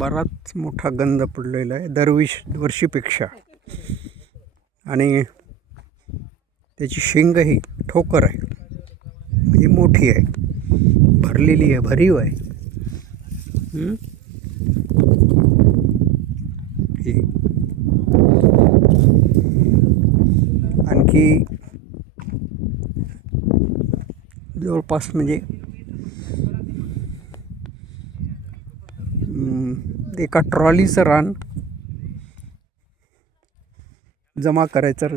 बराच मोठा गंध पडलेला आहे दरवर्षीपेक्षा, आणि त्याची शेंगही ठोकर आहे, म्हणजे मोठी आहे, भरलेली आहे, भरीव आहे. आणखी जवळपास म्हणजे एका ट्रॉलीचं रान जमा करायचं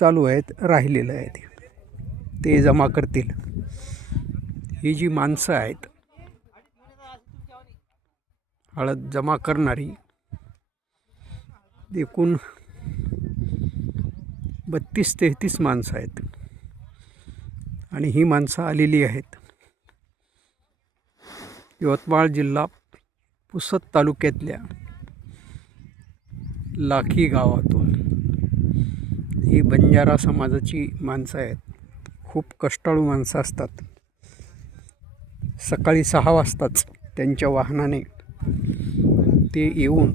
चालू आहेत, राहिलेलं आहे. ते जमा करतील. ही जी माणसं आहेत हळद जमा करणारी, एकूण 32-33 माणसं आहेत. आणि ही माणसं आलेली आहेत यवतमाळ जिल्हा पुसद तालुक्यातल्या लाखी गावातून. ही बंजारा समाजाची माणसं आहेत. खूप कष्टाळू माणसं असतात. सकाळी 6 वाजताच त्यांच्या वाहनाने ते येऊन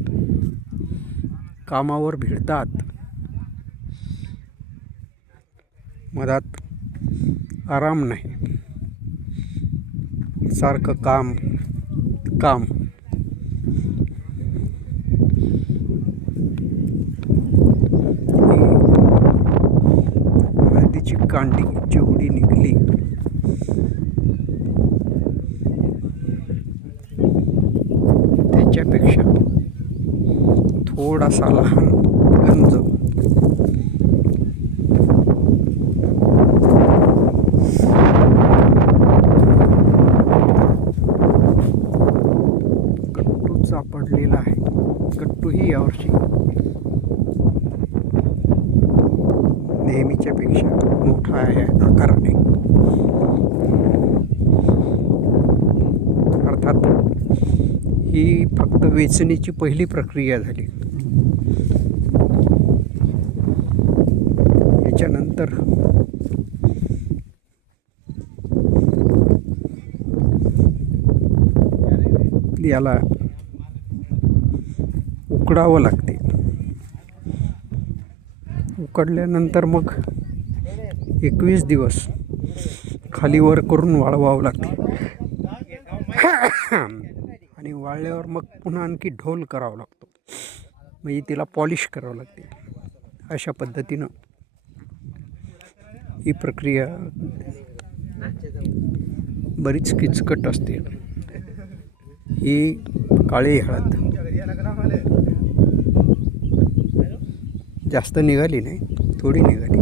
कामावर भिडतात. मधात आराम नाही, सारखं काम. हळदीची कांडी जेवढी निघली त्याच्यापेक्षा थोडासा लहान गंज गट्टू सापडलेला आहे. गट्टूही यावर्षी नेहमीच्या पेक्षा मोठा आहे आकाराने. अर्थात ही फक्त वेचणीची पहिली प्रक्रिया झाली. याच्यानंतर याला उकडावं लागते. उकडल्यानंतर मग 21 दिवस खाली वर करून वाळवावं लागते. आणि वाळल्यावर मग पुन्हा आणखी ढोल करावा लागतो, म्हणजे तिला पॉलिश करावं लागते. अशा पद्धतीनं ही प्रक्रिया बरीच किचकट असते. ही काळी हळद जास्त निघाली नाही, थोडी निघाली.